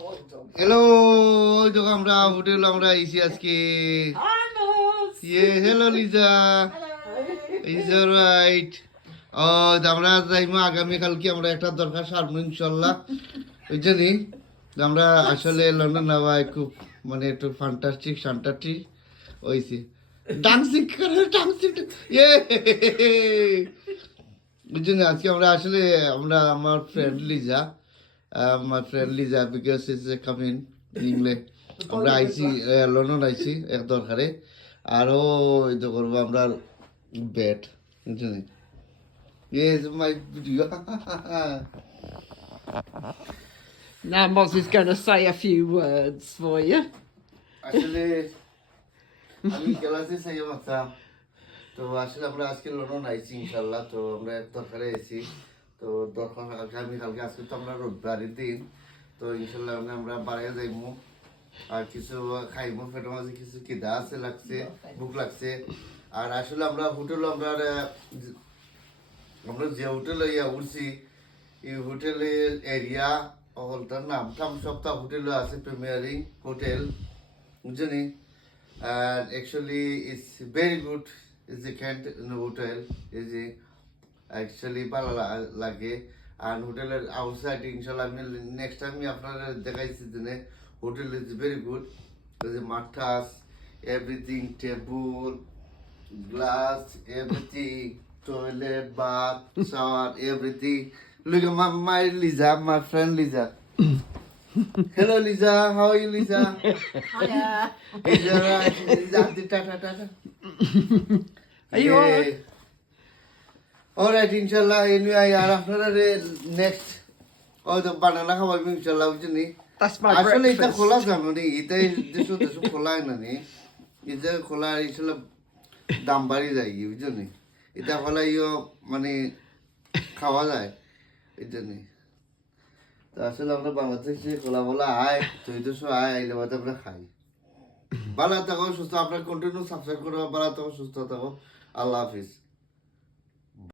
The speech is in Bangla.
হ্যালো, ওই তো আমরা হোটেল আমরা আইছি আজকে। Hello Liza, is right. ও আমরা যাইমু আগামীকালকে, আমরা একটা দরকার সারবো ইনশাল্লাহ। বুঝছেনি আমরা আসলে লন্ডন যাওয়ায় খুব মানে একটু ফান্টাস্টিক হয়েছে। ডান্সিং করে ডান্সিং বুঝছেন আজকে আমরা আসলে আমার friend Liza, my friend Lisa, because it's coming in England. আমরা আইছি লন্ডন আইছি এক দরকারে, আরও এটা করবো আমরা ব্যাট বুঝছেন। Yes, my video. Now Moz is going to say a few words for you. আসলে আমি ক্লাসে চাই বাচ্চা, তো আসলে আমরা আজকে লন্ডন আইছি ইনশাল্লাহ। তো আমরা এক দরকারে আইছি, তো দরকার আগামীকালকে, আজকে তো আমরা রোববারের দিন, তো ইনশাল্লাহ আমরা বাইরে যাইমু আর কিছু খাইমু, পেটের মাঝে কিছু খিদা আছে লাগছে, ভুক লাগছে। আর আসলে আমরা হোটেল আমরা যে হোটেলে উঠছি, এই হোটেলের এরিয়া হলটার নাম টাম সপ্তাহ হোটেলও আছে, প্রিমিয়ারিং hotel বুঝছেনি। And actually it's very good, it's a Kent hotel, is actually ভালো লাগে। আর হোটেলের আউটসাইড ইনশাল্লাহ আমি নেক্সট টাইম আপনারা দেখাইছি দিনে, হোটেল ইজ ভেরি গুড, মাঠাস everything, table, glass, everything, toilet, bath, shower, everything. Look at my Lisa, my friend Lisa. Hello Lisa, how are you Lisa? Hiya. Is that right? Is that the ta. Are you alright? Alright, inshallah, anyway, আর আপনারা নেক্সট হয়তো বানানা খাওয়াবো ইনশাল্লাহ বুঝছেন। That's my আসলে এটা breakfast. খোলা যাবে না, এটা দেশ খোলা হয় না নি, এটা খোলা আসলে দাম বাড়ি যায় বুঝছেন। এটা খোলা মানে খাওয়া যায় এই জন্যে। তো আসলে আমরা বাংলাদেশে খোলা বলা আয়, তো এটা সব আইলে বাদে আমরা খাই। ভালো থাকো, সুস্থ, আপনার কন্টিনিউ সাবস্ক্রাইব করবো, ভালো থাকো, সুস্থ থাকো, আল্লাহ হাফিজ।